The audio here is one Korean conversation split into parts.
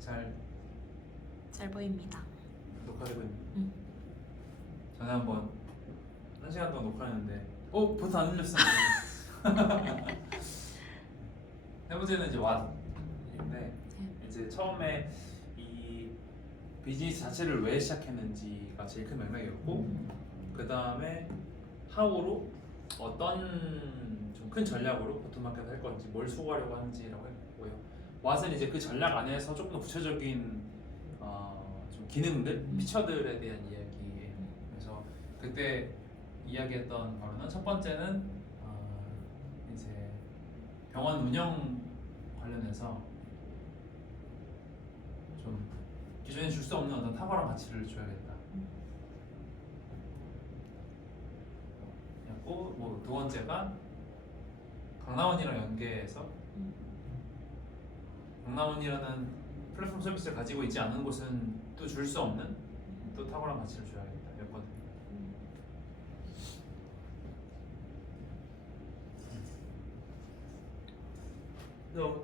잘 보입니다. 녹화되고 있네. 전에 한번 1시간 동안 녹화했는데 버튼 안 눌렸어. 세 번째는 이제 왓인데 이제 처음에 이 비즈니스 자체를 왜 시작했는지가 제일 큰 맥락이었고 그 다음에 하우로 어떤 좀 큰 전략으로 고토마켓을 할 건지 뭘 수고하려고 하는지라고 했고요. 왓은 이제 그 전략 안에서 조금 더 구체적인 좀 기능들, 피처들에 대한 이야기예요. 그래서 그때 이야기했던 바로는 첫 번째는 이제 병원 운영 관련해서 좀 기존에 줄 수 없는 어떤 탁월한 가치를 줘야겠다. 였고 뭐 두 번째가 강남원이랑 연계해서 강남원이라는 플랫폼 서비스를 가지고 있지 않은 곳은 또 줄 수 없는 또 탁월한 가치를 줘야겠다 였거든요.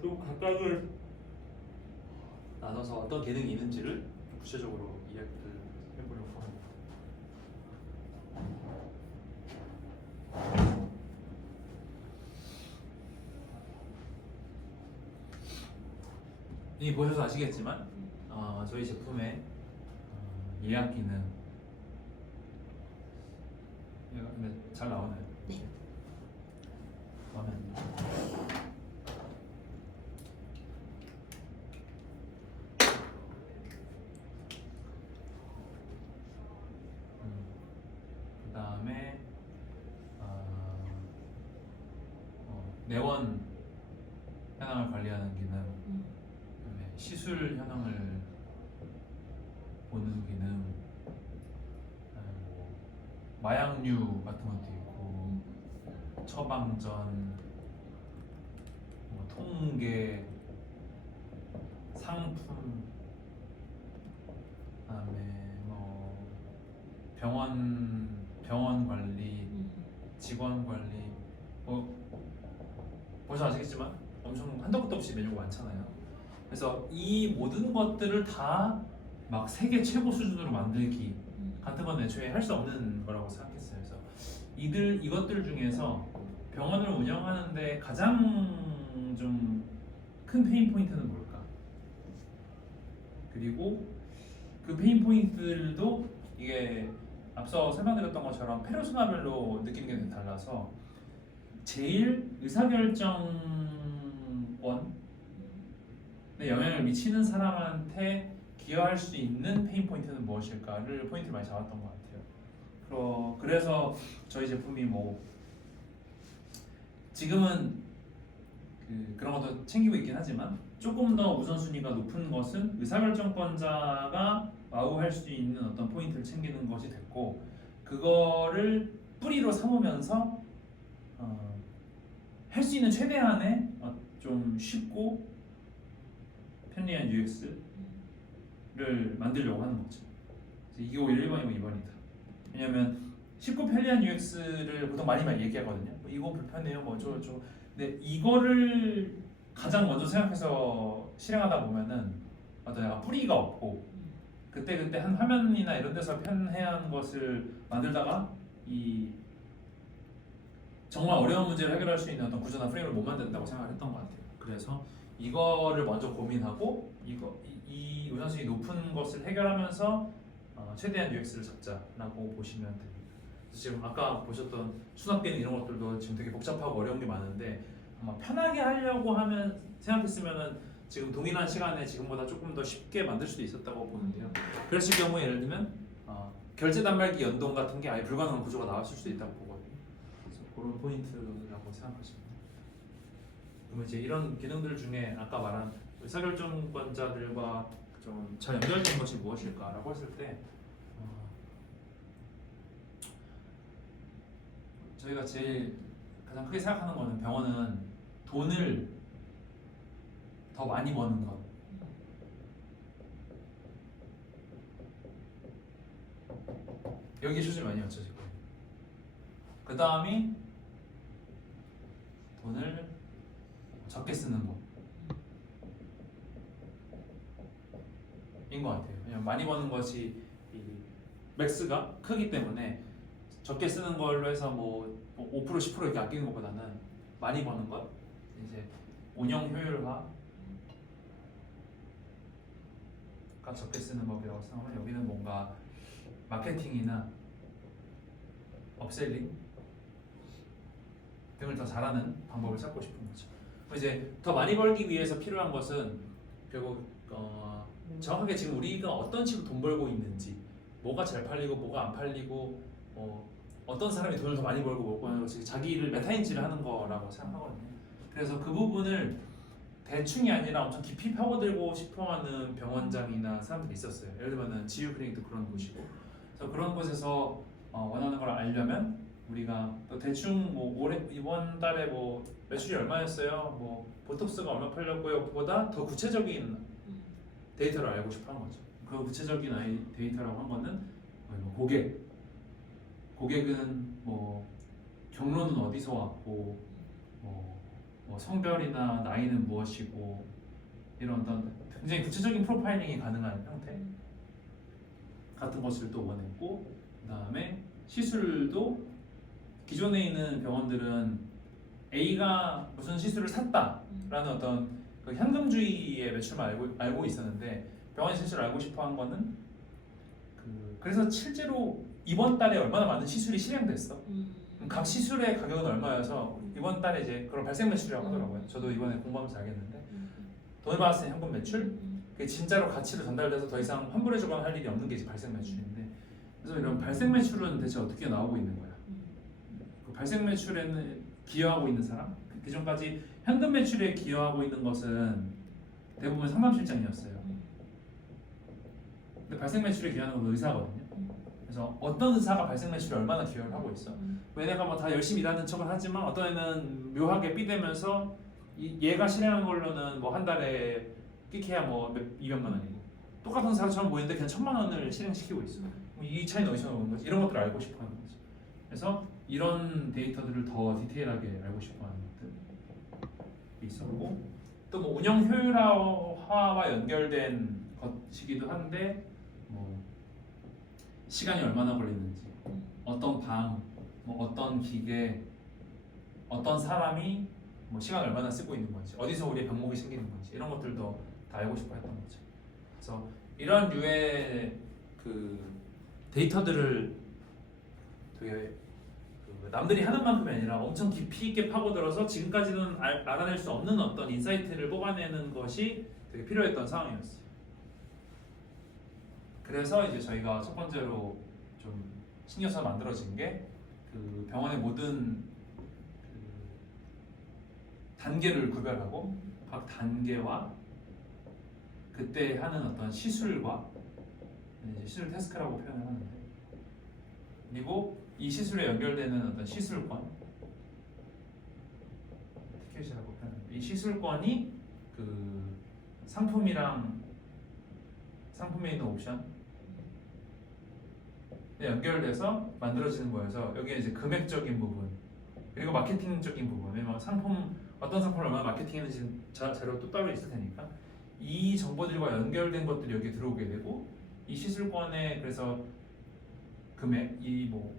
좀 각각을 나눠서 어떤 기능이 있는지를 구체적으로 이야기를 해보려고 합니다. 이미 보셔서 아시겠지만 저희 제품의 예약 기능 근데 잘 나오나요? 네. 화면 그 다음에 내원 현황을 관리하는 기능, 그다음에 시술 현황을 보는 기능, 뭐 마약류 같은 것도 있고 처방전, 뭐 통계, 상품, 그다음에 뭐 병원 관리, 직원 관리, 벌써 아시겠지만 엄청 한도 끝도 없이 메뉴가 많잖아요. 그래서 이 모든 것들을 다 막 세계 최고 수준으로 만들기 같은 건 애초에 할 수 없는 거라고 생각했어요. 그래서 이것들 중에서 병원을 운영하는데 가장 좀 큰 페인 포인트는 뭘까? 그리고 그 페인 포인트들도 이게 앞서 설명드렸던 것처럼 페르소나별로 느끼는 게 달라서 제일 의사결정권에 영향을 미치는 사람한테 기여할 수 있는 페인 포인트는 무엇일까를 포인트를 많이 잡았던 것 같아요. 그래서 저희 제품이 뭐 지금은 그런 것도 챙기고 있긴 하지만 조금 더 우선순위가 높은 것은 의사결정권자가 와우할 수 있는 어떤 포인트를 챙기는 것이 됐고 그거를 뿌리로 삼으면서 할 수 있는 최대한의 좀 쉽고 편리한 UX를 만들려고 하는 거죠. 이게 오히려 1번이고 2번이다. 왜냐면 쉽고 편리한 UX를 보통 많이 얘기하거든요. 이거 불편해요, 뭐 어쩌고저쩌고. 근데 이거를 가장 먼저 생각해서 실행하다 보면은 어떤 약간 뿌리가 없고 그때 한 화면이나 이런 데서 편해한 것을 만들다가 이 정말 어려운 문제를 해결할 수 있는 어떤 구조나 프레임을 못 만든다고 생각을 했던 것 같아요. 그래서 이거를 먼저 고민하고 이 우선순위 높은 것을 해결하면서 최대한 UX를 잡자라고 보시면 됩니다. 지금 아까 보셨던 수납 기능 이런 것들도 지금 되게 복잡하고 어려운 게 많은데 아마 편하게 하려고 하면 생각했으면은 지금 동일한 시간에 지금보다 조금 더 쉽게 만들 수도 있었다고 보는데요. 그랬을 경우에 예를 들면 결제 단말기 연동 같은 게 아예 불가능한 구조가 나왔을 수도 있다고 보거든요. 그래서 그런 포인트라고 생각하시면 돼요. 그러면 이제 이런 기능들 중에 아까 말한 의사결정권자들과 좀 잘 연결된 것이 무엇일까라고 했을 때 저희가 제일 가장 크게 생각하는 거는 병원은 돈을 더 많이 버는 것. 여기 수준이 많이 맞춰질 거예요. 그 다음이 돈을 적게 쓰는 거. 것 같아요. 왜냐면 많이 버는 것이 이 맥스가 크기 때문에 적게 쓰는 걸로 해서 뭐 5% 10% 이렇게 아끼는 것보다는 많이 버는 것, 이제 운영 효율화가 적게 쓰는 법이라고 생각하면 여기는 뭔가 마케팅이나 업셀링 등을 더 잘하는 방법을 찾고 싶은 거죠. 이제 더 많이 벌기 위해서 필요한 것은 결국 정확하게 지금 우리가 어떤 식으로 돈 벌고 있는지, 뭐가 잘 팔리고 뭐가 안 팔리고, 어떤 사람이 돈을 더 많이 벌고 못 버는 것이 자기를 메타인지를 하는 거라고 생각하거든요. 그래서 그 부분을 대충이 아니라 엄청 깊이 파고들고 싶어하는 병원장이나 사람들이 있었어요. 예를 들면 지유 클리닉도 그런 곳이고, 그래서 그런 곳에서 원하는 걸 알려면 우리가 또 대충 뭐 올해 이번 달에 뭐 매출이 얼마였어요, 뭐 보톡스가 얼마 팔렸고요 보다 더 구체적인 데이터를 알고 싶어하는 거죠. 그 구체적인 데이터라고 한 거는 뭐 고객은 뭐 경로는 어디서 왔고, 뭐 성별이나 나이는 무엇이고, 이런 어떤 굉장히 구체적인 프로파일링이 가능한 형태 같은 것을 또 원했고, 그 다음에 시술도 기존에 있는 병원들은 A가 무슨 시술을 샀다라는 어떤 그 현금주의의 매출만 알고 있었는데, 병원이 실제로 알고 싶어한 거는 그래서 실제로 이번 달에 얼마나 많은 시술이 실행됐어, 각 시술의 가격은 얼마여서 이번 달에 이제 그런 발생 매출이라고 하더라고요. 저도 이번에 공부하면서 알겠는데, 돈을 받았을 때 현금 매출, 그게 진짜로 가치로 전달돼서 더 이상 환불해주거나 할 일이 없는 게 이제 발생 매출인데, 그래서 이런 발생 매출은 대체 어떻게 나오고 있는 거야? 그 발생 매출에는 기여하고 있는 사람, 기존까지 현금 매출에 기여하고 있는 것은 대부분 상담실장이었어요. 근데 발생 매출에 기여하는 건 의사거든요. 그래서 어떤 의사가 발생 매출에 얼마나 기여를 하고 있어? 얘네가 뭐 다 열심히 일하는 척은 하지만 어떤 애는 묘하게 삐대면서 얘가 실행한 걸로는 뭐 한 달에 끼케야 뭐 200만 원이고, 똑같은 사람처럼 보이는데 그냥 1,000만 원을 실행시키고 있어. 이 차이는 어디서 나오는 거지? 이런 것들을 알고 싶어 하는 거지. 그래서 이런 데이터들을 더 디테일하게 알고 싶어 하는 것들이 있었고, 또 뭐 운영 효율화와 연결된 것이기도 한데, 뭐 시간이 얼마나 걸리는지, 어떤 방, 뭐 어떤 기계, 어떤 사람이 뭐 시간을 얼마나 쓰고 있는 건지, 어디서 우리의 병목이 생기는 건지, 이런 것들도 다 알고 싶어 했던 거죠. 그래서 이런 류의 그 데이터들을 되게 남들이 하는 만큼이 아니라 엄청 깊이 있게 파고들어서 지금까지는 알아낼 수 없는 어떤 인사이트를 뽑아내는 것이 되게 필요했던 상황이었어요. 그래서 이제 저희가 첫 번째로 좀 신경 써서 만들어진 게 그 병원의 모든 그 단계를 구별하고, 각 단계와 그때 하는 어떤 시술과, 이제 시술 태스크라고 표현을 하는데, 그리고 이 시술에 연결되는 어떤 시술권, 티켓이라고 표현합니다. 이 시술권이 그 상품이랑 상품에 있는 옵션 연결돼서 만들어지는 거여서, 여기에 이제 금액적인 부분, 그리고 마케팅적인 부분, 왜냐면 어떤 상품을 얼마나 마케팅했는지 자료 또 따로 있을 테니까 이 정보들과 연결된 것들이 여기 들어오게 되고, 이 시술권에 그래서 금액, 이 뭐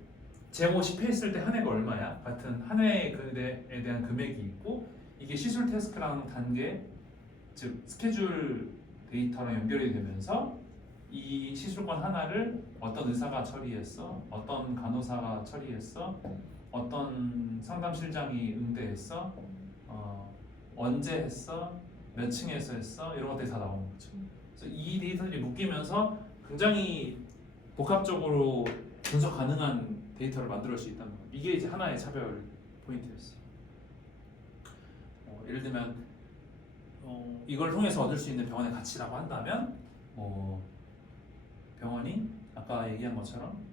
제모 10회 했을 때 한 회가 얼마야 같은 한 회에 대한 금액이 있고, 이게 시술 태스크랑 단계, 즉 스케줄 데이터랑 연결이 되면서 이 시술권 하나를 어떤 의사가 처리했어, 어떤 간호사가 처리했어, 어떤 상담실장이 응대했어, 언제 했어, 몇 층에서 했어, 이런 것들이 다 나오는 거죠. 그래서 이 데이터들이 묶이면서 굉장히 복합적으로 분석 가능한 데이터를 만들 수 있다는 거예요. 이게 이제 하나의 차별 포인트였어요. 예를 들면 이걸 통해서 얻을 수 있는 병원의 가치라고 한다면, 병원이 아까 얘기한 것처럼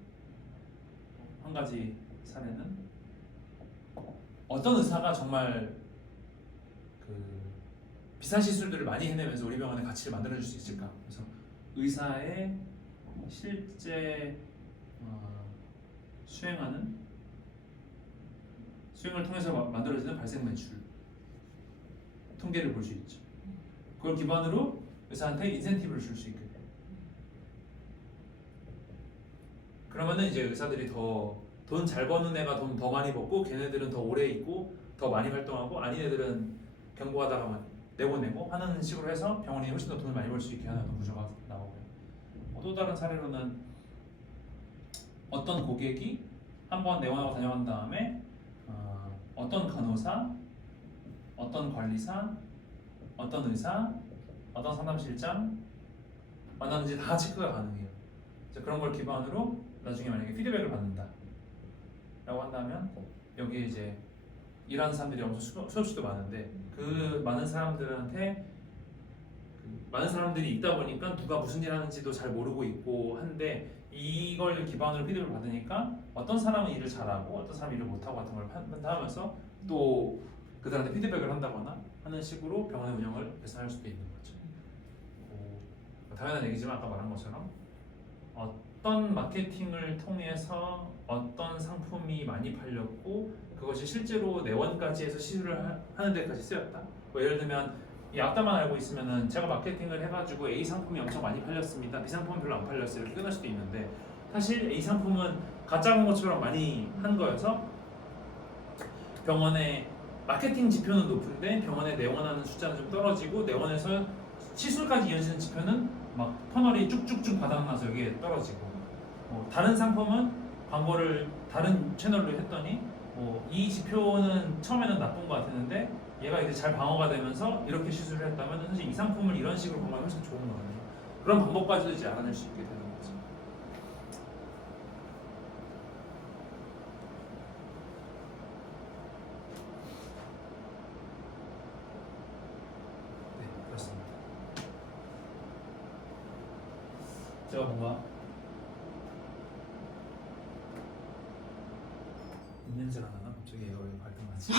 한 가지 사례는 어떤 의사가 정말 그 비싼 시술들을 많이 해내면서 우리 병원의 가치를 만들어줄 수 있을까? 그래서 의사의 실제 수행을 통해서 만들어지는 발생 매출 통계를 볼 수 있죠. 그걸 기반으로 의사한테 인센티브를 줄 수 있게 돼요. 그러면은 이제 의사들이 더 돈 잘 버는 애가 돈 더 많이 벌고 걔네들은 더 오래 있고 더 많이 활동하고 아닌 애들은 경고하다가만 내보내고 하는 식으로 해서 병원이 훨씬 더 돈을 많이 벌 수 있게 하는 어떤 구조가 나오고요. 또 다른 사례로는 어떤 고객이 한번 내원하고 다녀간 다음에 어떤 간호사, 어떤 관리사, 어떤 의사, 어떤 상담실장 만나는지 다 체크가 가능해요. 그런 걸 기반으로 나중에 만약에 피드백을 받는다 라고 한다면 여기에 이제 일하는 사람들이 엄청 수없이도 많은데 그 많은 사람들한테 많은 사람들이 있다 보니까 누가 무슨 일 하는지도 잘 모르고 있고 한데 이걸 기반으로 피드백을 받으니까 어떤 사람은 일을 잘하고 어떤 사람은 일을 못하고 같은 걸 판단하면서 또 그들한테 피드백을 한다거나 하는 식으로 병원의 운영을 개선할 수도 있는 거죠. 당연한 얘기지만 아까 말한 것처럼 어떤 마케팅을 통해서 어떤 상품이 많이 팔렸고 그것이 실제로 내원까지 해서 시술을 하는 데까지 쓰였다. 뭐 예를 들면 이 앞단만 알고 있으면은 제가 마케팅을 해가지고 A 상품이 엄청 많이 팔렸습니다. B 상품은 별로 안 팔렸어요. 이렇게 끝날 수도 있는데 사실 A 상품은 가짜 광고처럼 많이 한 거여서 병원의 마케팅 지표는 높은데 병원에 내원하는 숫자는 좀 떨어지고 내원에서 시술까지 이어지는 지표는 막 퍼널이 쭉쭉쭉 바닥나서 여기에 떨어지고 다른 상품은 광고를 다른 채널로 했더니 이 지표는 처음에는 나쁜 것 같았는데 얘가 이제 잘 방어가 되면서 이렇게 시술을 했다면 사실 이 상품을 이런 식으로 광고하면 훨씬 좋은 거거든요. 그런 방법까지도 이제 알아낼 수 있게 되는 거죠. 네, 그렇습니다. 제가 뭔가 냄새가 나나? 갑자기 얘가 왜 발동하지?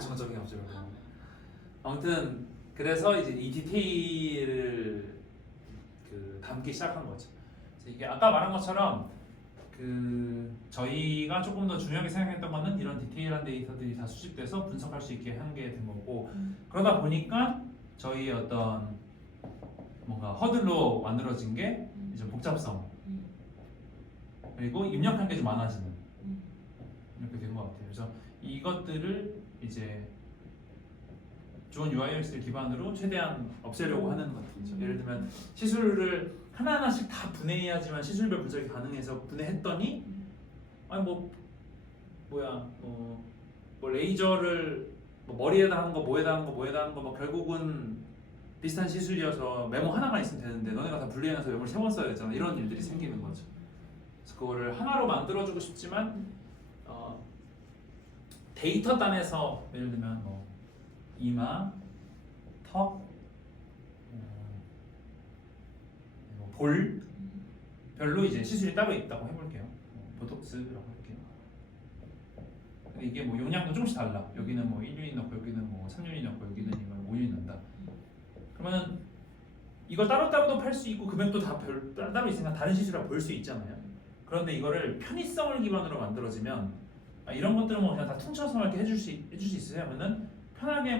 정적인 갑자기. 아무튼 그래서 이제 이 디테일을 담기 시작한 거죠. 이게 아까 말한 것처럼 저희가 조금 더 중요하게 생각했던 거는 이런 디테일한 데이터들이 다 수집돼서 분석할 수 있게 한 게 된 거고 그러다 보니까 저희 어떤 뭔가 허들로 만들어진 게 이제 복잡성 그리고 입력한 게 좀 많아지는 이렇게 된 것 같아요. 그래서 이것들을 이제 좋은 UI UX를 기반으로 최대한 없애려고 하는 것들이죠. 예를 들면 시술을 하나하나씩 다 분해해야지만 시술별 분석이 가능해서 분해했더니 아니 뭐 레이저를 머리에다 하는 거 뭐에다 하는 거 뭐에다 하는 거 뭐 결국은 비슷한 시술이어서 메모 하나만 있으면 되는데 너네가 다 분리해놔서 메모를 3번 써야 되잖아. 이런 일들이 생기는 거죠. 그래서 그거를 하나로 만들어주고 싶지만 데이터 단에서 예를 들면 이마, 턱, 볼 별로 이제 시술이 따로 있다고 해볼게요. 보톡스라고 할게요. 근데 이게 용량도 조금씩 달라. 여기는 1유닛 넣고 여기는 3유닛 넣고 여기는 5유닛 넣는다. 그러면 이걸 따로따로도 팔 수 있고 금액도 다 따로 있으니까 다른 시술이라 볼 수 있잖아요. 그런데 이거를 편의성을 기반으로 만들어지면 이런 것들은 그냥 다 퉁쳐서 이렇게 해줄 수 있으세요? 하면은 편하게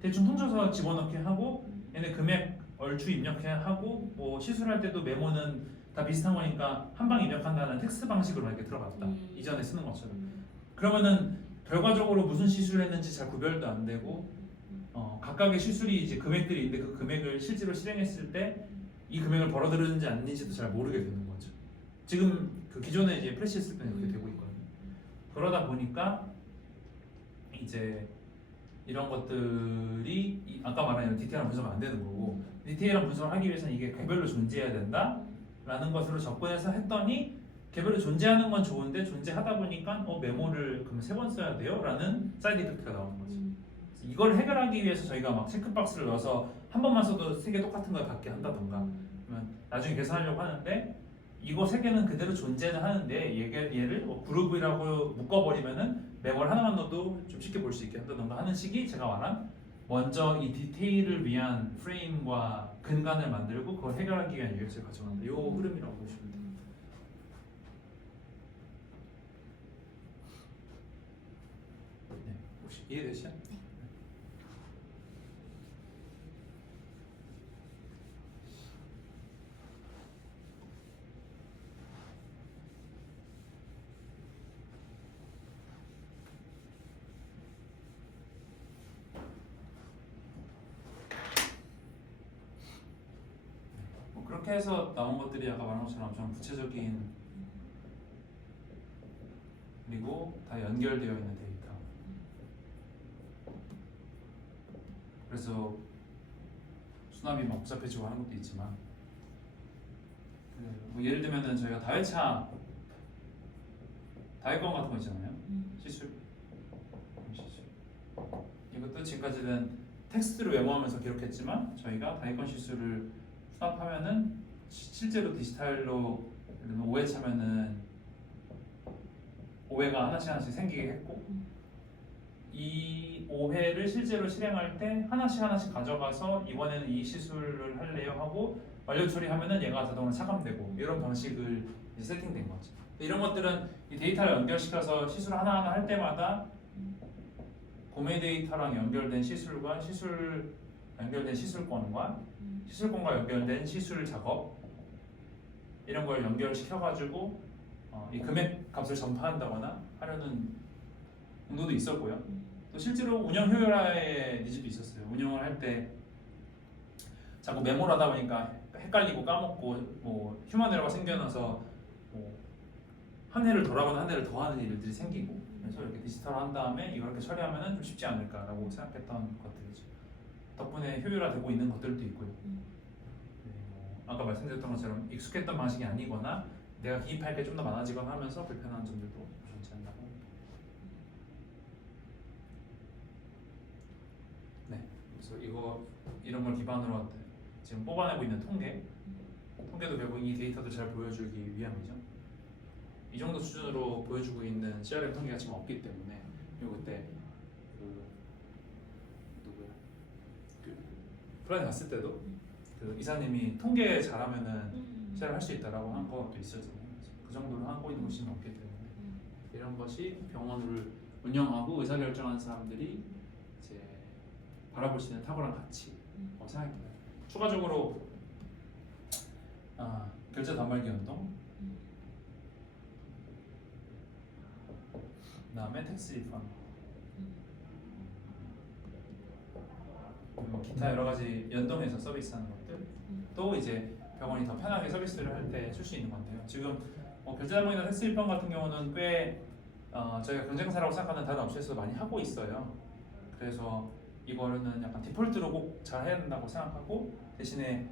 대충 퉁쳐서 집어넣게 하고 얘네 금액 얼추 입력해 하고 시술할 때도 메모는 다 비슷한 거니까 한 방 입력한다는 텍스트 방식으로 이렇게 들어갔다. 이전에 쓰는 것처럼. 그러면은 결과적으로 무슨 시술을 했는지 잘 구별도 안 되고 각각의 시술이 이제 금액들이 있는데 그 금액을 실제로 실행했을 때 이 금액을 벌어들였는지 아닌지도 잘 모르게 되는 거죠. 지금 기존에 이제 플래시 했을 때는 그렇게 되고 있거든요. 그러다 보니까 이제 이런 것들이 아까 말한 이런 디테일한 분석은 안 되는 거고 디테일한 분석을 하기 위해서는 이게 개별로 존재해야 된다라는 것으로 접근해서 했더니 개별로 존재하는 건 좋은데 존재하다 보니까 메모를 그럼 3번 써야 돼요? 라는 사이드 이펙트가 나오는 거죠. 이걸 해결하기 위해서 저희가 막 체크박스를 넣어서 한 번만 써도 3개 똑같은 걸 갖게 한다던가 그러면 나중에 계산하려고 하는데 이거 3개는 그대로 존재는 하는데 얘를 그룹이라고 묶어버리면은 메모를 하나만 넣어도 좀 쉽게 볼 수 있게 한다던가 하는 식이 제가 말한 먼저 이 디테일을 위한 프레임과 근간을 만들고 그걸 해결하기 위한 UX를 가져간다. 이 흐름이라고 보시면 됩니다. 네, 혹시 이해되시죠? 그렇게 해서 나온 것들이 아까 말한 것처럼 좀 구체적인 그리고 다 연결되어 있는 데이터. 그래서 수납이 막 복잡해지고 하는 것도 있지만 뭐 예를 들면은 저희가 다회차 다회권 같은 거 있잖아요. 시술 이것도 지금까지는 텍스트로 메모하면서 기록했지만 저희가 다회권 시술을 수납하면은 실제로 디지털로 오해차면은 오해가 하나씩 생기게 했고 이 오해를 실제로 실행할 때 하나씩 가져가서 이번에는 이 시술을 할래요 하고 완료 처리하면은 얘가 자동으로 차감되고 이런 방식을 이제 세팅된 거죠. 이런 것들은 이 데이터를 연결시켜서 시술 하나하나 할 때마다 구매 데이터랑 연결된 시술과 연결된 시술권과 시술권과 연결된 시술 작업 이런 걸 연결시켜가지고 이 금액 값을 전파한다거나 하려는 용도도 있었고요. 또 실제로 운영 효율화의 니즈도 있었어요. 운영을 할 때 자꾸 메모를 하다 보니까 헷갈리고 까먹고 뭐 휴먼 에러가 생겨나서 뭐 한 해를 덜하거나 한 해를 더하는 일들이 생기고 그래서 이렇게 디지털한 다음에 이걸 이렇게 처리하면 좀 쉽지 않을까라고 생각했던 것들이죠. 덕분에 효율화되고 있는 것들도 있고요. 아까 말씀드렸던 것처럼 익숙했던 방식이 아니거나 내가 기입할 게 좀 더 많아지거나 하면서 불편한 점들도 존재 한다고 합니다. 네, 그래서 이런 걸 기반으로 지금 뽑아내고 있는 통계도 결국 이 데이터도 잘 보여주기 위함이죠. 이 정도 수준으로 보여주고 있는 CRM 통계가 지금 없기 때문에 그리고 그때 플랜 갔을 때도 그 이사님이 통계 잘하면은 CRM 할 수 있다라고 한 것도 있었잖아요. 그 정도로 하고 있는 곳이 없기 때문에 이런 것이 병원을 운영하고 의사결정하는 사람들이 이제 바라볼 수 있는 탁월한 가치라고 생각합니다. 추가적으로 결제 단말기 연동, 그다음에 텍스 리펀드, 그리고 기타 여러 가지 연동해서 서비스하는 것들, 또 이제 병원이 더 편하게 서비스를 할 때 쓸 수 있는 건데요. 지금 결제 단말기나 텍스 리펀드 같은 경우는 꽤 저희가 경쟁사라고 생각하는 다른 업체에서 많이 하고 있어요. 그래서 이거는 약간 디폴트로 꼭 잘 해야 된다고 생각하고 대신에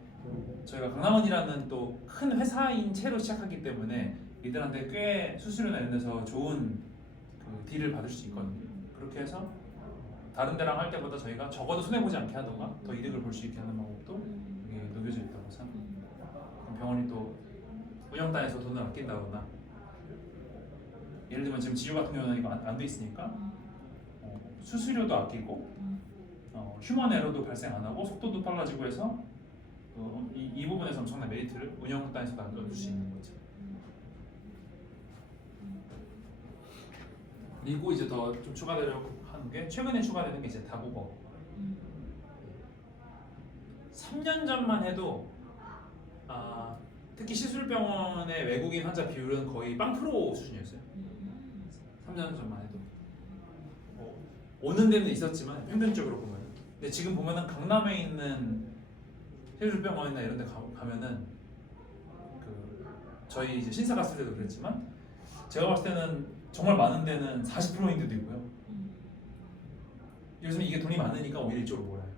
저희가 강남원이라는 또 큰 회사인 채로 시작하기 때문에 이들한테 꽤 수수료나 이런 데서 좋은 그 딜을 받을 수 있거든요. 그렇게 해서 다른 데랑 할 때보다 저희가 적어도 손해보지 않게 하던가 더 이득을 볼 수 있게 하는 방법도 여기에 녹여져 있다고 생각합니다. 그럼 병원이 또 운영단에서 돈을 아낀다거나 예를 들면 지금 지유 같은 경우는 이거 안 돼 있으니까 수수료도 아끼고 휴먼 에러도 발생 안 하고 속도도 빨라지고 해서 이 부분에서 엄청난 메리트를 운영단에서도 얻을 수 있는 거죠. 그리고 이제 더 좀 추가되려고 하는 게 최근에 추가되는 게 이제 다국어. 3년 전만 해도 특히 시술병원의 외국인 환자 비율은 거의 0% 수준이었어요. 3년 전만 해도 오는 데는 있었지만 평균적으로 보면. 근데 지금 보면은 강남에 있는 시술병원이나 이런 데 가면은 그 저희 이제 신사 갔을 때도 그랬지만 제가 봤을 때는 정말 많은 데는 40%인 데도 있고요. 요즘 이게 돈이 많으니까 오히려 이쪽으로 몰아요.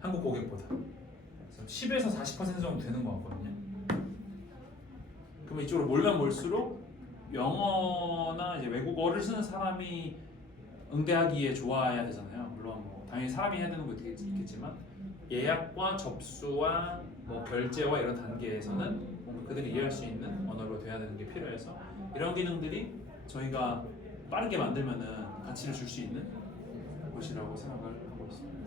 한국 고객보다. 그래서 10에서 40% 정도 되는 것 같거든요. 그러면 이쪽으로 몰면 몰수록 영어나 이제 외국어를 쓰는 사람이 응대하기에 좋아야 되잖아요. 물론 뭐 당연히 사람이 해야 되는 것도 있겠지만 예약과 접수와 뭐 결제와 이런 단계에서는 뭔가 그들이 이해할 수 있는 언어로 돼야 되는 게 필요해서 이런 기능들이 저희가 빠르게 만들면은 가치를 줄 수 있는 것이라고 생각을 하고 있습니다.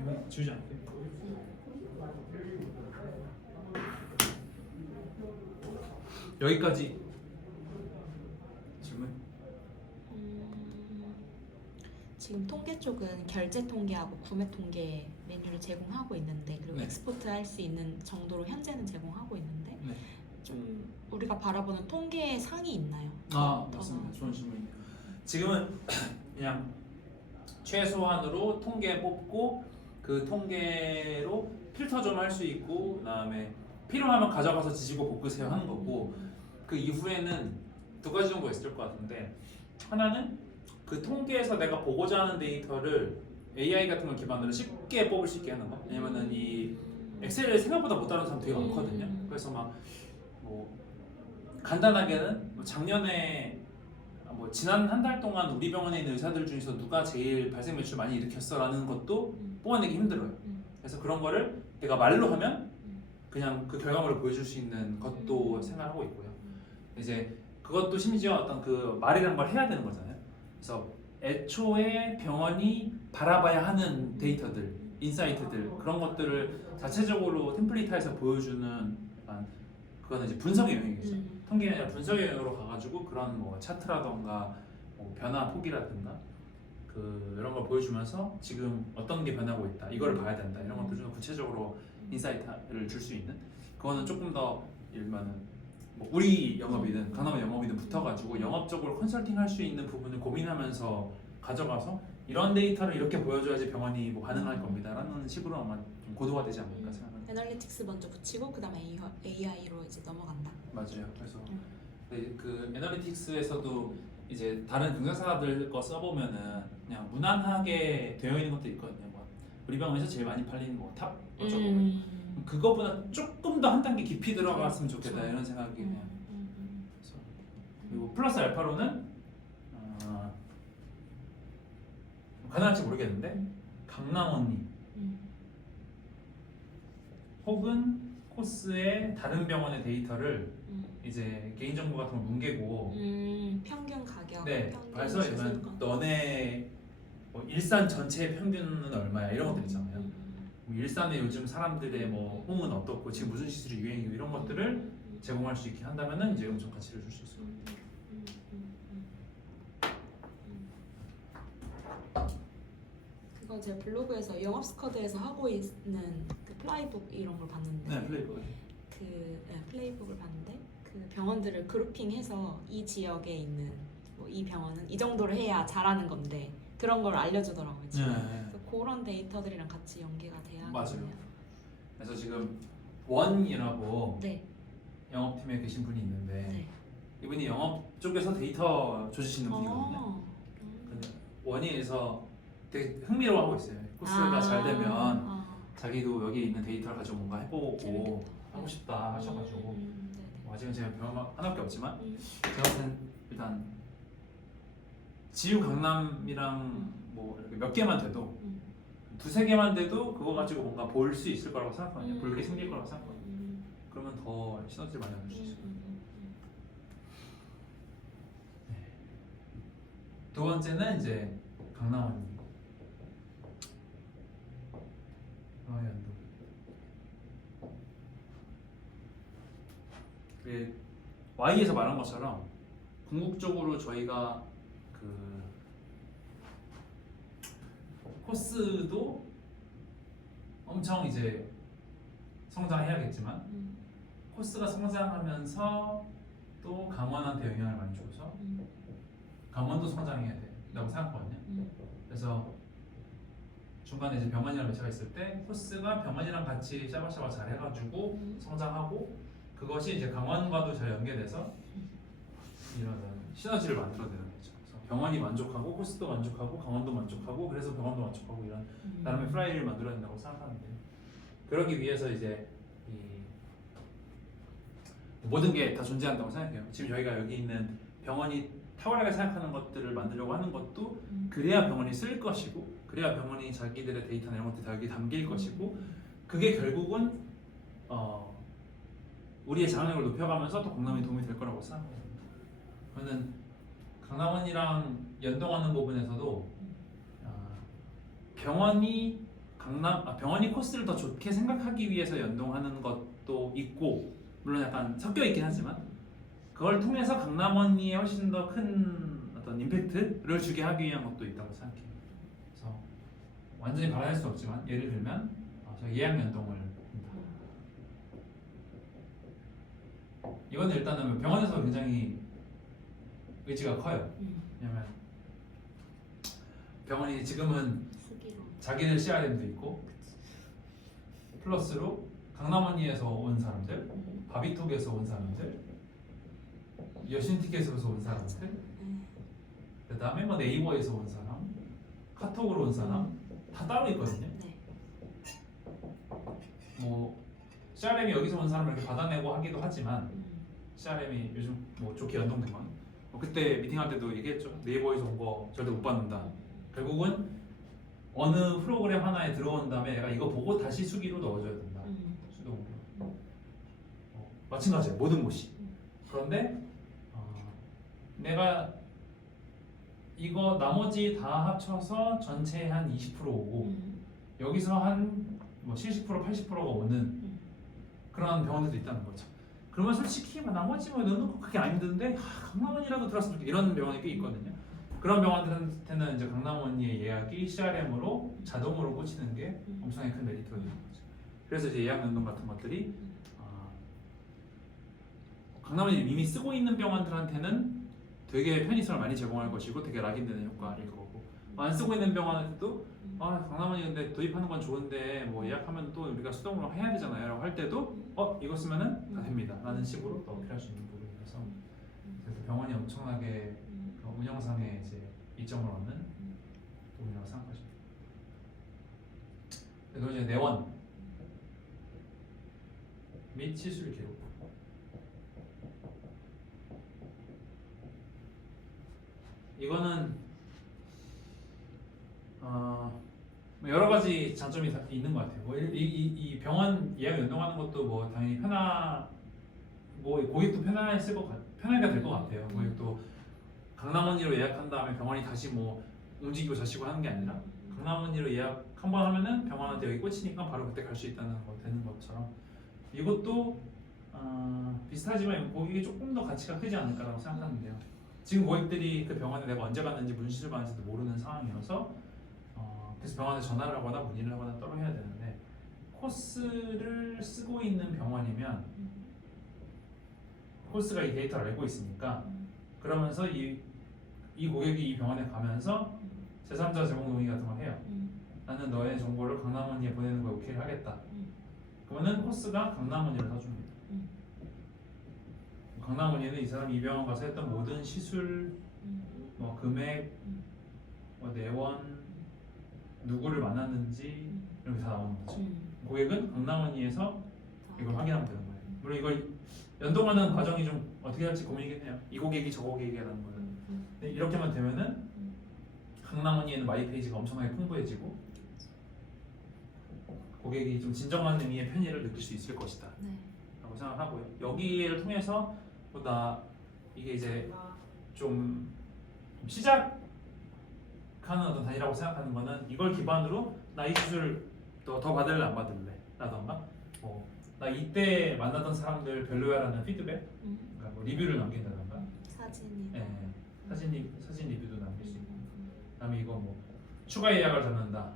이건 지우지 않을게요. 여기까지 질문. 지금 통계 쪽은 결제 통계하고 구매 통계 메뉴를 제공하고 있는데 그리고 네. 엑스포트 할 수 있는 정도로 현재는 제공하고 있는데 네. 좀 우리가 바라보는 통계의 상이 있나요? 맞습니다. 좋은 질문이네요. 지금은 그냥 최소한으로 통계 뽑고 그 통계로 필터 좀 할 수 있고 그다음에 필요하면 가져가서 지지고 볶으세요 하는 거고 그 이후에는 두 가지 정도 있을 것 같은데 하나는 그 통계에서 내가 보고자 하는 데이터를 AI 같은 걸 기반으로 쉽게 뽑을 수 있게 하는 거. 왜냐면은 이 엑셀을 생각보다 못 다루는 사람 되게 많거든요. 그래서 막 뭐 간단하게는 뭐 작년에 뭐 지난 한 달 동안 우리 병원에 있는 의사들 중에서 누가 제일 발생 매출 많이 일으켰어라는 것도 뽑아내기 힘들어요. 그래서 그런 거를 내가 말로 하면 그냥 그 결과물을 보여줄 수 있는 것도 생각하고 있고요. 이제 그것도 심지어 어떤 그 말이라는 걸 해야 되는 거잖아요. 그래서 애초에 병원이 바라봐야 하는 데이터들, 인사이트들 그런 것들을 자체적으로 템플릿화해서 보여주는 약간 그거는 이제 분석의 영역이죠. 통계가 아니라 분석의 영역으로 가가지고 그런 뭐 차트라던가 뭐 변화 폭이라든가 그 이런 걸 보여주면서 지금 어떤 게 변하고 있다, 이거를 봐야 된다 이런 것들 좀 구체적으로 인사이트를 줄 수 있는 그거는 조금 더 예를 들면은 뭐 우리 영업이든 강남의 영업이든 붙어가지고 영업적으로 컨설팅할 수 있는 부분을 고민하면서 가져가서 이런 데이터를 이렇게 보여줘야지 병원이 뭐 반응할 겁니다라는 식으로 아마 좀 고도화되지 않을까 생각합니다. 애널리틱스 먼저 붙이고 그다음에 AI로 이제 넘어간다. 맞아요. 그래서 그 애널리틱스에서도 이제 다른 경쟁사들 거 써보면은 그냥 무난하게 되어 있는 것도 있거든요. 뭐 우리 병원에서 제일 많이 팔리는 뭐탑 어쩌고 그거보다 조금 더 한 단계 깊이 들어갔으면 좋겠다 이런 생각이 해요. 그래서 그리고 플러스 알파로는 가능할지 모르겠는데 강남원님 혹은 코스의 다른 병원의 데이터를 이제 개인정보 같은 걸 뭉개고 평균 가격. 네, 평균 그래서 이러면 시세가. 너네 뭐 일산 전체 평균은 얼마야 이런 것들 있잖아요. 뭐 일산에 요즘 사람들의 뭐 호응은 어떻고 지금 무슨 시술이 유행이고 이런 것들을 제공할 수 있게 한다면은 이제 엄청 가치를 줄 수 있을 것 같아요. 그거 제 블로그에서 영업 스쿼드에서 하고 있는 그 플라이북 이런 걸 봤는데 네, 플레이북. 플레이북을 봤는데 그 병원들을 그룹핑해서 이 지역에 있는 뭐 이 병원은 이 정도를 해야 잘하는 건데 그런 걸 알려주더라고요. 지금. 그래서 그런 데이터들이랑 같이 연계가 돼야 맞아요. 그래서 지금 원이라고 네. 영업팀에 계신 분이 있는데 네. 이분이 영업 쪽에서 데이터 조지시는 분이거든요. 근데 원이에서 되게 흥미로워하고 있어요. 코스가 잘 되면 자기도 여기 있는 데이터를 가지고 뭔가 해보고 재밌겠다. 하고 싶다 하셔가지고 네네. 뭐 아직은 제가 병원 하나밖에 없지만 제가 봤을 땐 일단 지유 강남이랑 뭐 이렇게 몇 개만 돼도 두세 개만 돼도 그거 가지고 뭔가 볼 수 있을 거라고 생각하거든요. 볼 게 생길 거라고 생각하거든요. 그러면 더 시너지를 많이 얻을 수 있어요. 두 번째는 이제 강남원님. 연도. Y에서 말한 것처럼 궁극적으로 저희가 그 코스도 엄청 이제 성장해야겠지만 코스가 성장하면서 또 강원한테 영향을 많이 줘서 강원도 성장해야 된다고 생각하거든요. 그래서 중간에 이제 병원이랑 매체가 있을 때 코스가 병원이랑 같이 샤바샤바 잘 해가지고 성장하고 그것이 이제 강원과도 잘 연계돼서 이런 시너지를 만들어내는 거죠. 그래서 병원이 만족하고 코스도 만족하고 강원도 만족하고 그래서 병원도 만족하고 이런 나름의 플라이를 만들어낸다고 생각하는데 그러기 위해서 이제 이 모든 게 다 존재한다고 생각해요. 지금 저희가 여기 있는 병원이 탁월하게 생각하는 것들을 만들려고 하는 것도 그래야 병원이 쓸 것이고 그래야 병원이 자기들의 데이터나 이런 것들이 다 여기 담길 것이고 그게 결국은 우리의 장악력을 높여가면서 또 강남에 도움이 될 거라고 생각합니다. 저는 강남원이랑 연동하는 부분에서도 병원이 코스를 더 좋게 생각하기 위해서 연동하는 것도 있고 물론 약간 섞여 있긴 하지만 그걸 통해서 강남원이 훨씬 더 큰 어떤 임팩트를 주게 하기 위한 것도 있다고 생각해요. 그래서 완전히 바라할 수 없지만 예를 들면 저 예약 연동을 합니다. 이건 일단은 병원에서 굉장히 의지가 커요. 왜냐면 병원이 지금은 수기로. 자기들 CRM도 있고 플러스로 강남언니에서 온 사람들, 바비톡에서 온 사람들, 여신티켓에서 온 사람들, 그다음에 뭐 네이버에서 온 사람, 카톡으로 온 사람 다 따로 있거든요. 네. 뭐 CRM이 여기서 온 사람을 이렇게 받아내고 하기도 하지만 CRM이 요즘 뭐 좋게 연동된 건 그때 미팅할 때도 얘기했죠. 네이버에서 온 거 절대 못 받는다. 결국은 어느 프로그램 하나에 들어온 다음에 내가 이거 보고 다시 수기로 넣어줘야 된다. 수동으로. 마찬가지예요. 모든 곳이. 그런데 내가 이거 나머지 다 합쳐서 전체 한 20% 오고 여기서 한 뭐 70% 80%가 오는 그런 병원들도 있다는 거죠. 그러면 솔직히 뭐 나머지 뭐 넣는 거 그게 안 힘든데 강남원이라도 들었으면 좋겠다 이런 병원이 꽤 있거든요. 그런 병원들한테는 이제 강남원리의 예약이 CRM으로 자동으로 꽂히는 게 엄청나게 큰 메리트가 되는 거죠. 그래서 이제 예약 연동 같은 것들이 강남원리 이미 쓰고 있는 병원들한테는 되게 편의성을 많이 제공할 것이고 되게 락인되는 효과일 거고 안 쓰고 있는 병원한테도 강남원리 근데 도입하는 건 좋은데 뭐 예약하면 또 우리가 수동으로 해야 되잖아요 라고 할 때도 이거 쓰면은 다 됩니다 라는 식으로 또 어필할 수 있는 부분이라서 그래서 병원이 엄청나게 운영상에 이제 이점을 얻는 부분이라고 생각하십니다. 그리고 이제 내원 및 시술 기록. 이거는 여러 가지 장점이 있는 것 같아요. 이 병원 예약 연동하는 것도 뭐 당연히 뭐 고객도 편하게 될 것 같아요. 고객도 강남원리로 예약한 다음에 병원이 다시 뭐 움직이고 자시고 하는 게 아니라 강남원리로 예약 한 번 하면은 병원한테 여기 꽂히니까 바로 그때 갈 수 있다는 거 되는 것처럼 이것도 비슷하지만 고객이 조금 더 가치가 크지 않을까라고 생각하는데요. 지금 고객들이 그 병원에 내가 언제 갔는지 무슨 시술 받는지도 모르는 상황이어서 그래서 병원에 전화를 하거나 문의를 하거나 따로 해야 되는데 코스를 쓰고 있는 병원이면 코스가 이 데이터를 알고 있으니까 그러면서 이 고객이 이 병원에 가면서 제3자 제공 동의 같은 걸 해요. 나는 너의 정보를 강남원리에 보내는 거에 오케이를 하겠다. 그러면 코스가 강남원리를 사줍니다. 강남원리는 이 사람이 이 병원 가서 했던 모든 시술, 뭐 금액, 뭐 내원, 누구를 만났는지 이런 게 다 나오는 거죠. 고객은 강남원리에서 이걸 확인하면 되는 거예요. 물론 이걸 연동하는 과정이 좀 어떻게 할지 고민이긴 해요. 이 고객이 저 고객이라는 거예요. 근데 이렇게만 되면은 강남원리에는 마이 페이지가 엄청나게 풍부해지고 고객이 좀 진정한 의미의 편의를 느낄 수 있을 것이다 라고 생각하고요. 여기를 통해서 보다 이게 이제 좀 시작하는 어떤 단위라고 생각하는 거는 이걸 기반으로 나 이 수술 더 받을래 안 받을래 라던가 나 이때 만났던 사람들 별로야라는 피드백 그러니까 뭐 리뷰를 남긴다던가 사진 리뷰도 남길 수 있고 그다음에 이거 뭐 추가 예약을 잡는다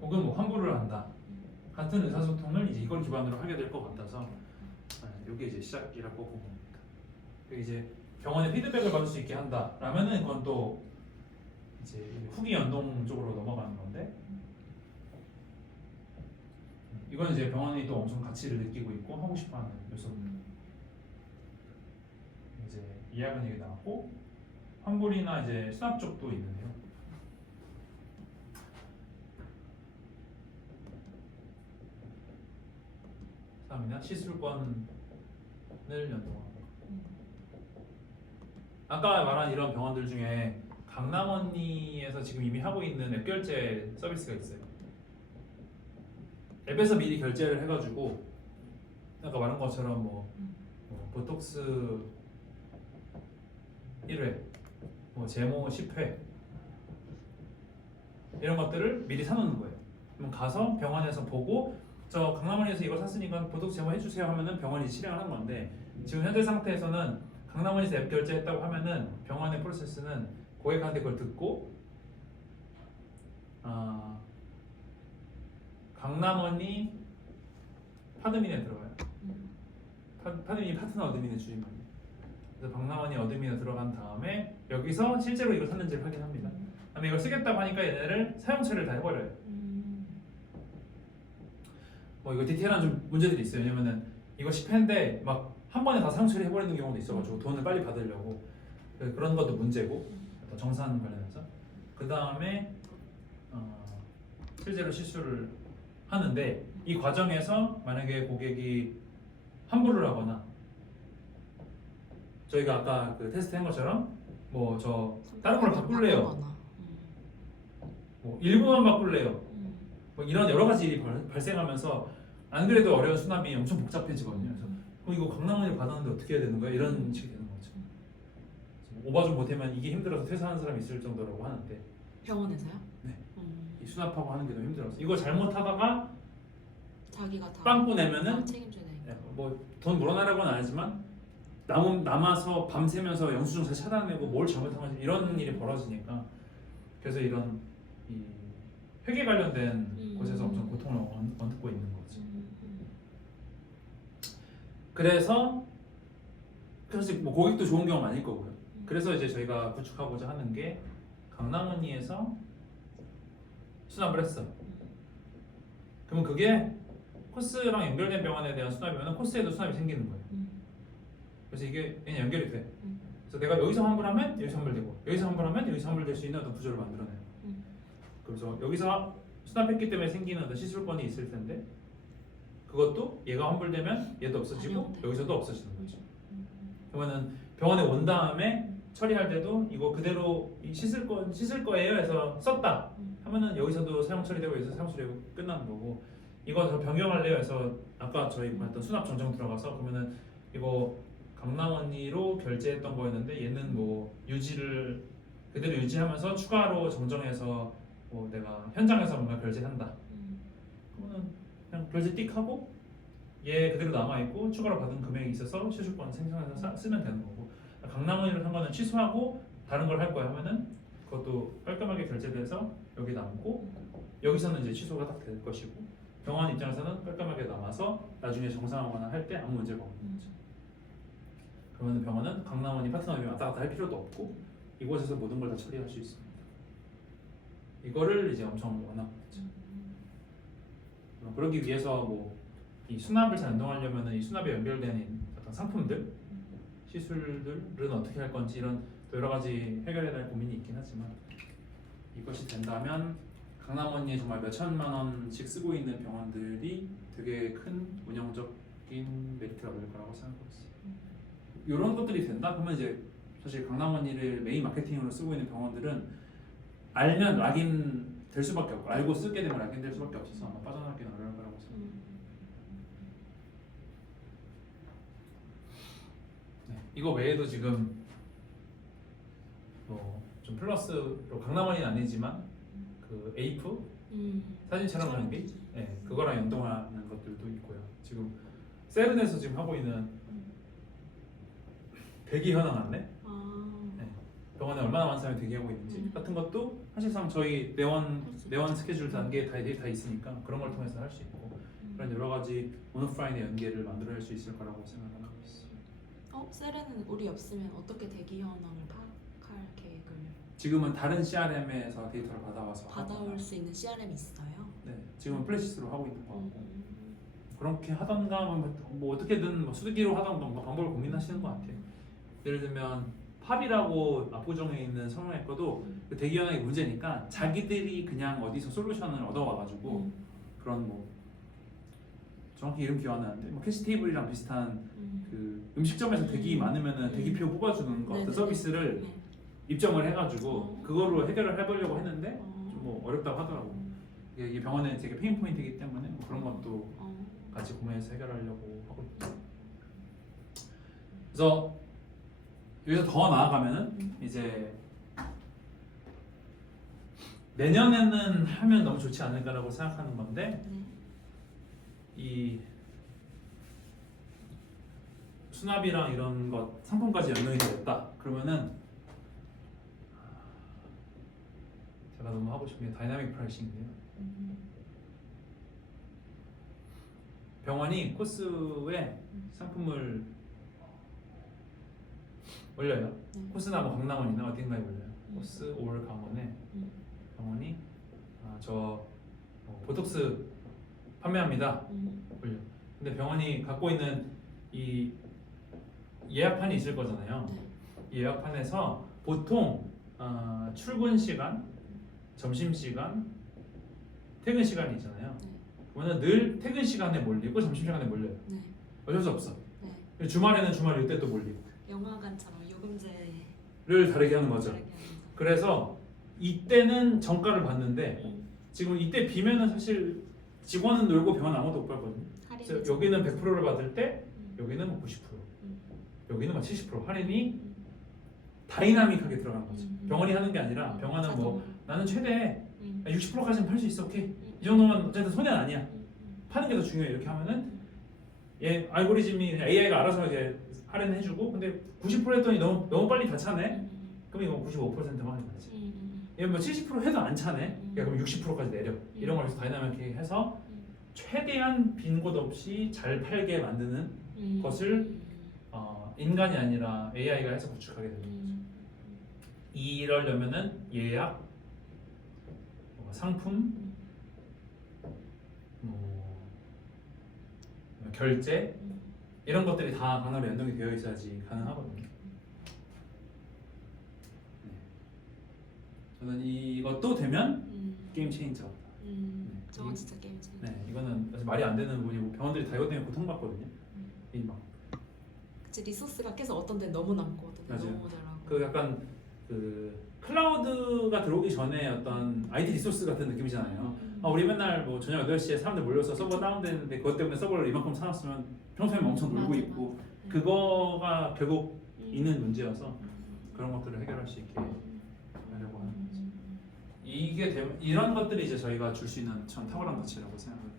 혹은 뭐 환불을 한다 같은 의사소통을 이제 이걸 기반으로 하게 될 것 같아서 이게 이제 시작이라고 봅니다. 그리고 이제 병원에 피드백을 받을 수 있게 한다라면은 그건 또 이제 후기 연동 쪽으로 넘어가는 건데 이건 이제 병원이 또 엄청 가치를 느끼고 있고 하고 싶어하는 요소입니다. 이제 예약은 얘기 나왔고 환불이나 이제 수납 쪽도 있는데요. 다음이나 시술권을 연동하고 아까 말한 이런 병원들 중에 강남원리에서 지금 이미 하고 있는 앱 결제 서비스가 있어요. 앱에서 미리 결제를 해가지고 아까 말한 것처럼 뭐 보톡스 1회, 뭐 제모 10회 이런 것들을 미리 사놓는 거예요. 그럼 가서 병원에서 보고 저 강남원리에서 이걸 샀으니까 보톡스 제모 해주세요 하면은 병원이 실행하는 건데 지금 현재 상태에서는 강남원리에서 앱 결제했다고 하면은 병원의 프로세스는 고객한테 그걸 듣고 강남원리 파드민에 들어가요. 파드민이 파트너 어드민의 줄임말이에요. 그래서 강남원리 어드민에 들어간 다음에 여기서 실제로 이걸 샀는지를 확인합니다. 그다음에 이걸 쓰겠다고 하니까 얘네를 사용 처리를 다 해버려요. 뭐 이거 디테일한 좀 문제들이 있어요. 왜냐면은 이거 10회인데 막 한 번에 다 사용 처리 해버리는 경우도 있어가지고 돈을 빨리 받으려고 그런 것도 문제고 어떤 정산 관련해서 그 다음에 실제로 시술을 하는데 이 과정에서 만약에 고객이 환불을 하거나 저희가 아까 그 테스트 한 것처럼 뭐 저 다른 걸로 바꿀래요. 뭐 일부만 바꿀래요. 뭐 이런 여러 가지 일이 발생하면서 안 그래도 어려운 수납이 엄청 복잡해지거든요. 그래서 이거 강남원이 받았는데 어떻게 해야 되는 거야? 이런 식이 되는 거죠. 오바 좀 못하면 이게 힘들어서 퇴사하는 사람이 있을 정도라고 하는데 병원에서요? 네. 이 수납하고 하는 게 너무 힘들어서 이거 잘못하다가 자기가 다 빵꾸 내면은 책임져야 되니까. 뭐돈 물어나라고는 안 하지만 남아서 밤새면서 영수증 다 차단내고 뭘 잘못한 건지 이런 일이 벌어지니까 그래서 이런 이 회계 관련된 곳에서 엄청 고통을 얻고 있는 거지. 그래서 뭐 고객도 좋은 경우 많을 거고요. 그래서 이제 저희가 구축하고자 하는 게 강남원리에서 수납을 했어요. 그러면 그게 코스랑 연결된 병원에 대한 수납이면 코스에도 수납이 생기는 거예요. 그래서 이게 그냥 연결이 돼. 그래서 내가 여기서 환불하면 여기서 환불되고 여기서 환불하면 여기서 환불될 수 있는 어떤 구조를 만들어내요. 그래서 여기서 수납했기 때문에 생기는 어떤 시술권이 있을 텐데 그것도 얘가 환불되면 얘도 없어지고 여기서도 없어지는 거죠. 그러면은 병원에 온 다음에 처리할 때도 이거 그대로 씻을 거예요 해서 썼다 하면은 여기서도 사용 처리되고 여기서 사용 처리되고 끝나는 거고 이거 저 변경할래요 해서 아까 저희 봤던 수납 정정 들어가서 그러면은 이거 강남원리로 결제했던 거였는데 얘는 뭐 유지를 그대로 유지하면서 추가로 정정해서 뭐 내가 현장에서 뭔가 결제한다 그러면은 그냥 결제 띡 하고 얘 그대로 남아있고 추가로 받은 금액이 있어서 시술권 생성해서 쓰면 되는 거고 강남원리로 한 거는 취소하고 다른 걸 할 거야 하면은 그것도 깔끔하게 결제돼서 여기 남고 여기서는 이제 취소가 딱 될 것이고 병원 입장에서는 깔끔하게 남아서 나중에 정상화거나 할 때 아무 문제가 없는 거죠. 그러면 병원은 강남원리 파트너비 왔다 갔다 할 필요도 없고 이곳에서 모든 걸 다 처리할 수 있습니다. 이거를 이제 엄청 원하거든요. 그러기 위해서 뭐 이 수납을 잘 운동하려면 이 수납에 연결되는 어떤 상품들, 시술들은 어떻게 할 건지 이런 여러 가지 해결해야 될 고민이 있긴 하지만 이것이 된다면 강남원리에 정말 몇 천만 원씩 쓰고 있는 병원들이 되게 큰 운영적인 메리트가 될 거라고 생각하고 있어요. 이런 것들이 된다 그러면 이제 사실 강남원리를 메인 마케팅으로 쓰고 있는 병원들은 알면 락인 될 수밖에 없고 알고 쓰게 되면 락인 될 수밖에 없어서 아마 빠져나가기는 어려울 거라고 생각합니다. 네, 이거 외에도 지금 좀 플러스로 강남원리는 아니지만 그 에이프 사진 촬영 장비 네, 그거랑 연동하는 것들도 있고요. 지금 세른에서 지금 하고 있는 대기 현황 안내 네, 병원에 얼마나 많은 사람이 대기하고 있는지 같은 것도 사실상 저희 내원 스케줄 단계에 다 있으니까 그런 걸 통해서 할 수 있고 그런 여러 가지 온오프라인의 연계를 만들어낼 수 있을 거라고 생각을 하고 있어요. 세레는 우리 없으면 어떻게 대기 현황을 파악할 계획을? 지금은 다른 CRM에서 데이터를 받아와서 받아올 수 있는 CRM 있어요? 네, 지금은 플래시스로 하고 있는 거 같고 그렇게 하던가 뭐 어떻게든 뭐 수기로 하던가 뭐 방법을 고민하시는 것 같아요. 예를 들면 팝이라고 압구정에 있는 성형외과도 그 대기 현황이 문제니까 자기들이 그냥 어디서 솔루션을 얻어와가지고 그런 뭐 정확히 이름 기억 안 나는데 뭐 캐시 테이블이랑 비슷한 그 음식점에서 대기 많으면은 대기표 뽑아주는 거 그 서비스를 입점을 해가지고 그거로 해결을 해보려고 했는데 좀 뭐 어렵다고 하더라고. 이게 병원에 되게 페인 포인트이기 때문에 뭐 그런 것도 같이 고민해서 해결하려고 하고 있다. 그래서 여기서 더 나아가면은 이제 내년에는 하면 너무 좋지 않을까라고 생각하는 건데 이 수납이랑 이런 것 상품까지 연동이 되었다 그러면은 제가 너무 하고 싶은 게 다이나믹 프라이싱인데요. 병원이 코스에 상품을 올려요. 네. 코스나 뭐 강남원이나 어딘가에 올려요. 코스 올 강원에 음. 강원이 보톡스 판매합니다. 올려. 근데 병원이 갖고 있는 이 예약판이 있을 거잖아요. 네. 이 예약판에서 보통 출근 시간, 점심 시간, 퇴근 시간이 있잖아요. 네. 그러면 늘 퇴근 시간에 몰리고 점심 시간에 몰려요. 네. 어쩔 수 없어. 네. 주말에는 주말 이때 또 몰리고. 영화관처럼 요금제를 를 다르게 하는 거죠. 다르게 하는 거. 그래서 이때는 정가를 받는데 음. 지금 이때 비면은 사실 직원은 놀고 병원 아무도 못 받거든요. 할인이 그래서 여기는 좀 100%를 받을 때 음. 여기는 뭐 90%, 음. 여기는 뭐 70% 할인이 음. 다이나믹하게 들어가는 거죠. 음. 병원이 하는 게 아니라 병원은 뭐 자동으로. 나는 최대 음. 60%까지는 팔 수 있어. 오케이. 음. 이 정도면 어쨌든 손해는 아니야. 음. 파는 게 더 중요해. 이렇게 하면은 얘 알고리즘이 그냥 AI가 알아서 이제 할인해주고 근데 90% 했더니 너무 빨리 다 차네. 음. 그럼 이거 95%만 할인하지. 음. 얘 뭐 70% 해도 안 차네. 그럼 60%까지 내려. 이런 걸 다이나믹하게 해서 최대한 빈 곳 없이 잘 팔게 만드는 것을 인간이 아니라 AI가 해서 구축하게 되는 거죠. 이러려면은 예약, 상품, 결제 이런 것들이 다 강남에 연동이 되어 있어야지 가능하거든요. 네. 저는 이것도 되면 게임 체인저다. 저건 진짜 게임 체인저. 네, 이거는 사실 말이 안 되는 부분이고 병원들이 다 이것 때문에 고통받거든요. 이막 그치, 리소스가 계속 어떤 데는 너무 남고 어떤 데는 맞아요. 너무 모자라고. 그 약간 그 클라우드가 들어오기 전에 어떤 IT 리소스 같은 느낌이잖아요. 우리 맨날 뭐 저녁 8시에 사람들 몰려서 서버 다운되는데 그것 때문에 서버를 이만큼 사놨으면 평소에 엄청 놀고 맞아, 있고 맞아. 그거가 결국 음. 있는 문제여서 그런 것들을 해결할 수 있게 하려고 하는 거죠. 이게 되면 이런 것들이 이제 저희가 줄 수 있는 참 탁월한 가치라고 생각을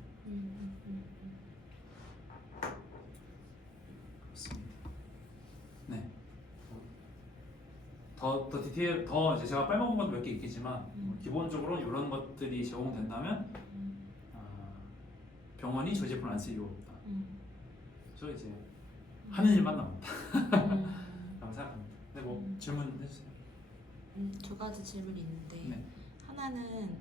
그렇습니다. 네. 더 디테일 더 이제 제가 빼먹은 것도 몇 개 있겠지만 기본적으로 이런 것들이 제공된다면 병원이 저희 제품을 안 쓸 이유가 없다. 저 이제 하는 일만 남았다. 라고 생각합니다. 네, 뭐 질문 해주세요. 두 가지 질문이 있는데 네. 하나는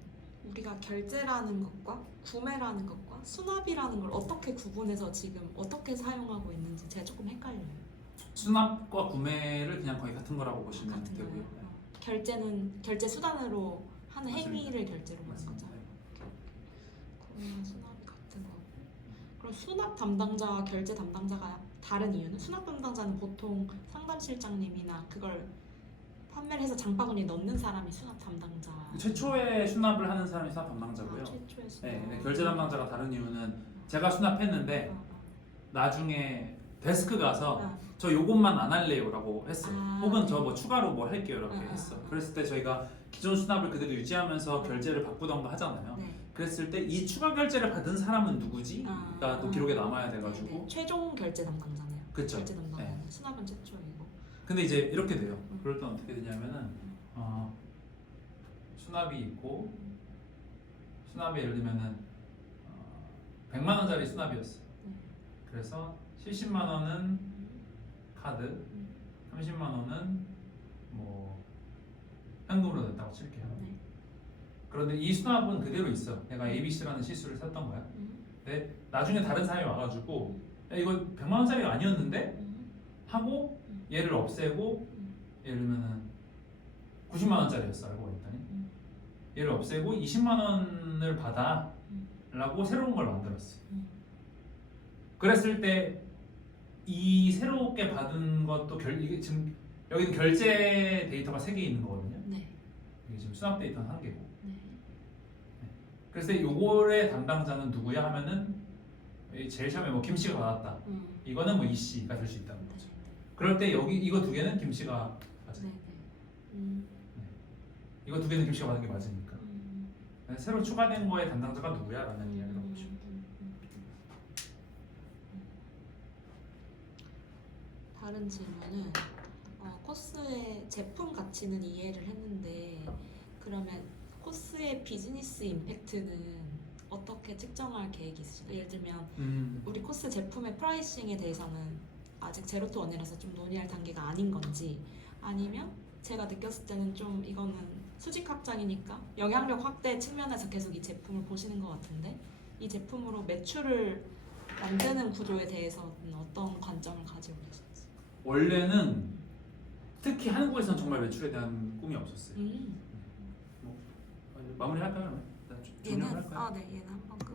우리가 결제라는 것과 구매라는 것과 수납이라는 걸 어떻게 구분해서 지금 어떻게 사용하고 있는지 제가 조금 헷갈려요. 수납과 구매를 그냥 거의 같은 거라고 보시면 같은 되고요. 거예요? 결제는 결제 수단으로 하는 맞습니다. 행위를 결제로 하는 거죠. 맞습니다. 구매 수납이 같은 거고. 그럼 수납 담당자와 결제 담당자가 다른 이유는 수납 담당자는 보통 상담실장님이나 그걸 판매를 해서 장바구니에 넣는 사람이 수납 담당자. 최초에 수납을 하는 사람이 수납 담당자고요. 최초의 수납. 네, 근데 결제 담당자가 다른 이유는 제가 수납했는데 나중에 데스크 가서 저 요것만 안 할래요라고 했어요. 혹은 저 뭐 추가로 뭐 할게요 이렇게 했어. 그랬을 때 저희가 기존 수납을 그대로 유지하면서 결제를 바꾸던가 하잖아요. 네. 그랬을 때 이 추가 결제를 받은 사람은 누구지? 가 또 기록에 남아야 돼가지고. 네네. 최종 결제 담당자네요. 그쵸. 결제 담당자. 네. 수납은 최초이고. 근데 이제 이렇게 돼요. 그럴 땐 어떻게 되냐면은 수납이 있고 수납이 예를 들면은 100만 원짜리 수납이었어요. 그래서 70만 원은 카드, 30만 원은 뭐 현금으로 냈다고 칠게요. 네. 그런데 이 수납은 그대로 있어. 내가 ABC라는 실수를 샀던 거야. 근데 나중에 다른 사람이 와가지고 야, 이거 100만 원짜리가 아니었는데 하고 얘를 없애고 예를 들면은 90만 원짜리였어 알고 보니까 얘를 없애고 20만 원을 받아 라고 새로운 걸 만들었어. 그랬을 때 이 새롭게 받은 것도 이게 지금 여기는 결제 데이터가 3개 있는 거거든요. 네. 이게 지금 수납 데이터는 1개고. 네. 그래서 요거의 담당자는 누구야 하면은 제일 처음에 뭐 김씨가 받았다. 이거는 뭐 이씨가 될 수 있다는 거죠. 그럴 때 여기 이거 2개는 김씨가 맞아요. 네. 이거 2개는 김씨가 받은 게 맞으니까. 새로 추가된 거의 담당자가 누구야라는 이야기를 하고 싶어요. 다른 질문은 코스의 제품 가치는 이해를 했는데 그러면 코스의 비즈니스 임팩트는 어떻게 측정할 계획이 있으신가요? 예를 들면 우리 코스 제품의 프라이싱에 대해서는 아직 제로 투 원이라서 좀 논의할 단계가 아닌 건지, 아니면 제가 느꼈을 때는 좀 이거는 수직 확장이니까 영향력 확대 측면에서 계속 이 제품을 보시는 것 같은데, 이 제품으로 매출을 만드는 구조에 대해서는 어떤 관점을 가지고 계신지. 원래는 특히 한국에서는 정말 매출에 대한 꿈이 없었어요. 마무리할까요? 그러면? 일단 종료를 할까요? 네, 얘는 한번